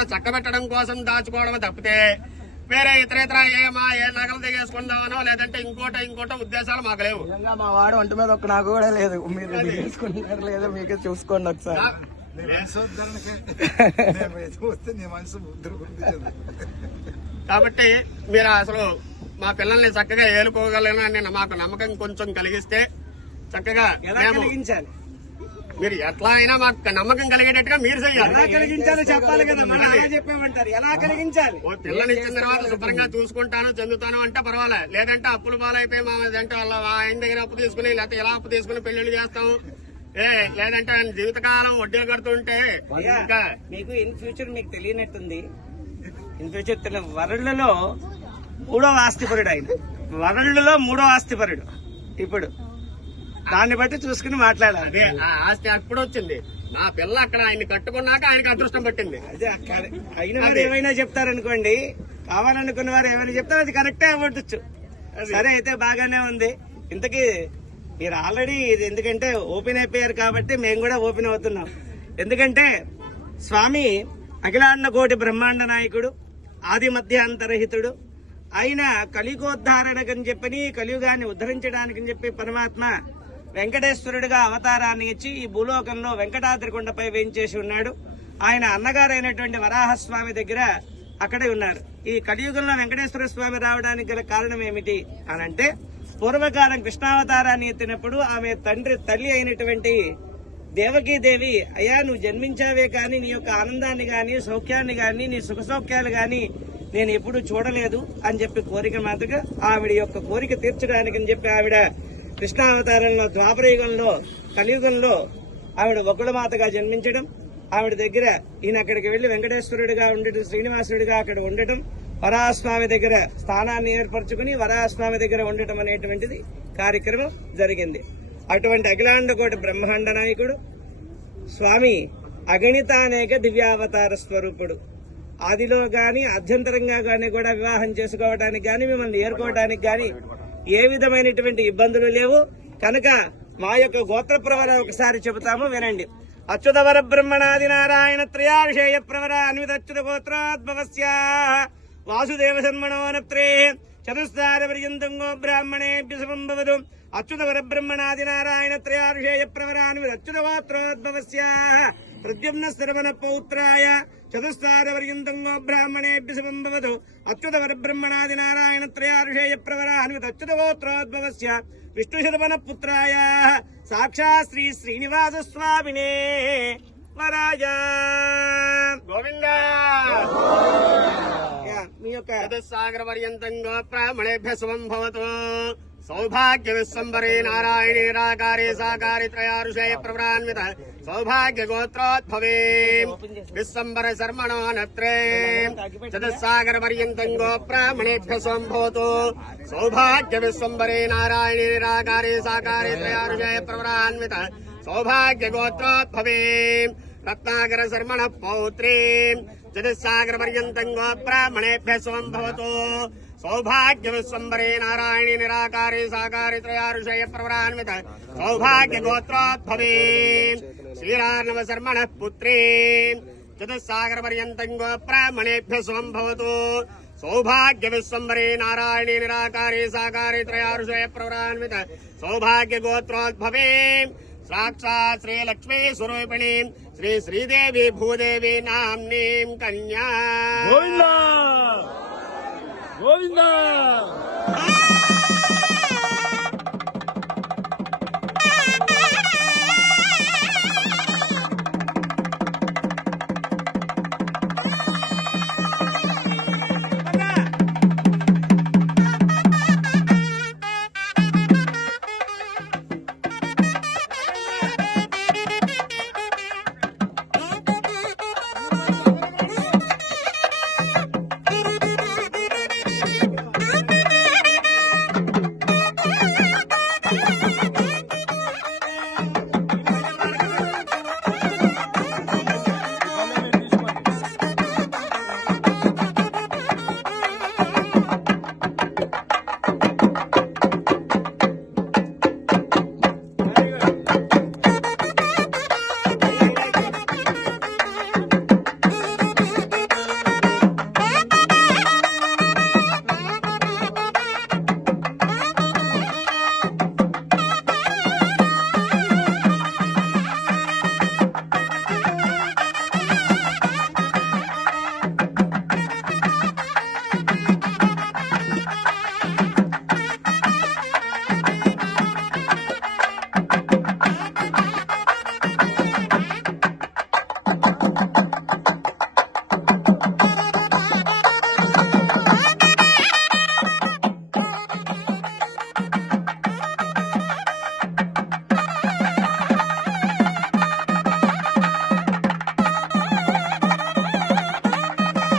చరిత్ర చక్కబెట్టడం కోసం దాచుకోవడం తప్పితే వేరే ఇతర ఏ నగలు దిగేసుకుందామనో లేదంటే ఇంకోటో ఉద్దేశాలు మాకు లేవు. మా వాడు ఒంటి మీద ఒక్క నాకు కూడా లేదు. మీరు దిగేసుకుంటున్నారు లేదో మీకే చూసుకోండి ఒకసారి. కాబట్టి మీరు అసలు మా పిల్లల్ని చక్కగా ఏలుకోగలనని మాకు నమ్మకం కొంచెం కలిగిస్తే చక్కగా మీరు ఎట్లా అయినా మాకు నమ్మకం కలిగేటట్టుగా మీరు చెయ్యాలి. ఎలా కలిగించాలో చెప్పాలి కదా, మనం ఎలా చెప్పామంటారు, ఎలా కలిగించాలి? పిల్లలు ఇచ్చిన తర్వాత శుభ్రంగా చూసుకుంటాను చెందుతాను అంటే పర్వాలే, లేదంటే అప్పులు పాలైపోయి మా అంటే వాళ్ళ ఆయన దగ్గర అప్పు తీసుకుని లేకపోతే ఎలా అప్పు తీసుకుని పెళ్లిళ్ళు చేస్తాం, లేదంటే ఆయన జీవితకాలం వడ్డీలు కడుతుంటే ఇంకా మీకు ఇన్ ఫ్యూచర్ మీకు తెలియనట్టుంది. ఇన్ ఫ్యూచర్ వరల్డ్లో 3వ ఆస్తిపరుడు ఆయన, వరల్డ్లో 3వ ఆస్తిపరుడు. ఇప్పుడు దాన్ని బట్టి చూసుకుని మాట్లాడాలి. అదే ఆ ఆస్తి అప్పుడు వచ్చింది. నా పిల్ల అక్కడ ఆయన్ని కట్టుకున్నాక ఆయనకి అదృష్టం పట్టింది. అదే అయిన వారు ఏమైనా చెప్తారనుకోండి, కావాలనుకున్న వారు ఏమైనా చెప్తారు, అది కరెక్టే అవ్వచ్చు. సరే అయితే బాగానే ఉంది. ఇంతకీ మీరు ఆల్రెడీ ఇది ఎందుకంటే ఓపెన్ అయిపోయారు కాబట్టి మేము కూడా ఓపెన్ అవుతున్నాం. ఎందుకంటే స్వామి అఖిలాండ కోటి బ్రహ్మాండ నాయకుడు, ఆది మధ్యాంతరహితుడు, ఆయన కలియుగోద్ధారణకని చెప్పని కలియుగాన్ని ఉద్ధరించడానికని చెప్పి పరమాత్మ వెంకటేశ్వరుడిగా అవతారాన్ని ఇచ్చి ఈ భూలోకంలో వెంకటాద్రి కొండపై వేయించేసి ఉన్నాడు. ఆయన అన్నగారైనటువంటి వరాహస్వామి దగ్గర అక్కడే ఉన్నారు. ఈ కలియుగంలో వెంకటేశ్వర స్వామి రావడానికి గల కారణం ఏమిటి అనంటే, పూర్వకాలం కృష్ణావతారాన్ని ఎత్తినప్పుడు ఆమె తల్లి అయినటువంటి దేవకీదేవి, అయ్యా నువ్వు జన్మించావే కానీ నీ యొక్క ఆనందాన్ని గాని సౌఖ్యాన్ని గాని నీ సుఖ సౌఖ్యాలు గాని నేను ఎప్పుడు చూడలేదు అని చెప్పి కోరిక మాత్రగా ఆవిడ యొక్క కోరిక తీర్చడానికి అని చెప్పి ఆవిడ కృష్ణావతారంలో ద్వాపరయుగంలో కలియుగంలో ఆవిడ ఒక్కడు మాతగా జన్మించడం, ఆవిడ దగ్గర ఈయన అక్కడికి వెళ్లి వెంకటేశ్వరుడిగా ఉండటం, శ్రీనివాసుడిగా అక్కడ ఉండటం, వరాహస్వామి దగ్గర స్థానాన్ని ఏర్పరచుకుని వరాహస్వామి దగ్గర ఉండటం అనేటువంటిది కార్యక్రమం జరిగింది. అటువంటి అఖిలాండ కోటి బ్రహ్మాండ నాయకుడు స్వామి అగణితానేక దివ్యావతార స్వరూపుడు. ఆదిలో గాని అభ్యంతరంగా గాని కూడా వివాహం చేసుకోవడానికి గాని మిమ్మల్ని ఏర్కోవడానికి గాని ఏ విధమైనటువంటి ఇబ్బందులు లేవు. కనుక మా యొక్క గోత్ర ప్రవర ఒకసారి చెబుతాము, వినండి. అచ్యుత వర బ్రహ్మణాది నారాయణ త్రయావిషేయ ప్రవర అన్వితచ్యుత గోత్రోద్భవస్య వాసుదేవ సన్మణోనత్రే చతుస్సార పర్యంతంగో బ్రాహ్మణేభ్య సంభవతు. అచ్యుత వర బ్రహ్మణాది నారాయణ త్రయావిషేయ ప్రవర అన్వితచ్యుత గోత్రోద్భవస్య ప్రద్యుమ్న శ్రవణ పౌత్రాయ చతుస్సార పర్యంతంగో బ్రాహ్మణేభ్య సంభవతు. అచ్యుత వర బ్రహ్మణాది నారాయణ త్రయావిషేయ ప్రవర అన్వితచ్యుత గోత్రోద్భవస్య విష్ణుశతమన పుత్రాయ సాక్షాత్ శ్రీ శ్రీనివాస స్వామినే వరాజ గోవింద. మీ యొక్క చతుస్సాగర పర్యంతంగో బ్రాహ్మణేభ్య శుభం భవతు. సౌభాగ్య విశ్వంబరే నారాయణే నిరాకారే సాకారే త్రయారుషేయ ప్రవరాన్విత సౌభాగ్య గోత్రోద్భవే విశ్వంబర శర్మణో నత్రే చతుస్సాగర పర్యంతంగో బ్రాహ్మణేభ్య శుభం భవతు. సౌభాగ్య విశ్వంబరే నారాయణే నిరాకారే సాకారే త్రయారుషేయ ప్రవరాన్విత సౌభాగ్య గోత్రోద్భవే రత్నాకర శర్మణ పౌత్రే చతుస్సాగర పర్యంతంగో బ్రాహ్మణేభ్య శుభం భవతు. సౌభాగ్య విశ్వంబరే నారాయణి నిరాకారే సాకారే త్రయారుషేయ ప్రవరాన్విత సౌభాగ్య గోత్రోద్భవే శ్రీరార్ణవ శర్మణ పుత్రే చతుస్సాగర పర్యంతంగో బ్రాహ్మణేభ్య శుభం భవతు. సౌభాగ్య విశ్వంబరే నారాయణి నిరాకారే సాకారే త్రయారుషేయ ప్రవరాన్విత సౌభాగ్య గోత్రోద్భవే సాక్షాత్ శ్రీ లక్ష్మీ స్వరూపిణీ శ్రీ శ్రీదేవి భూదేవి నామ్నీం కన్యా. గోవిందా.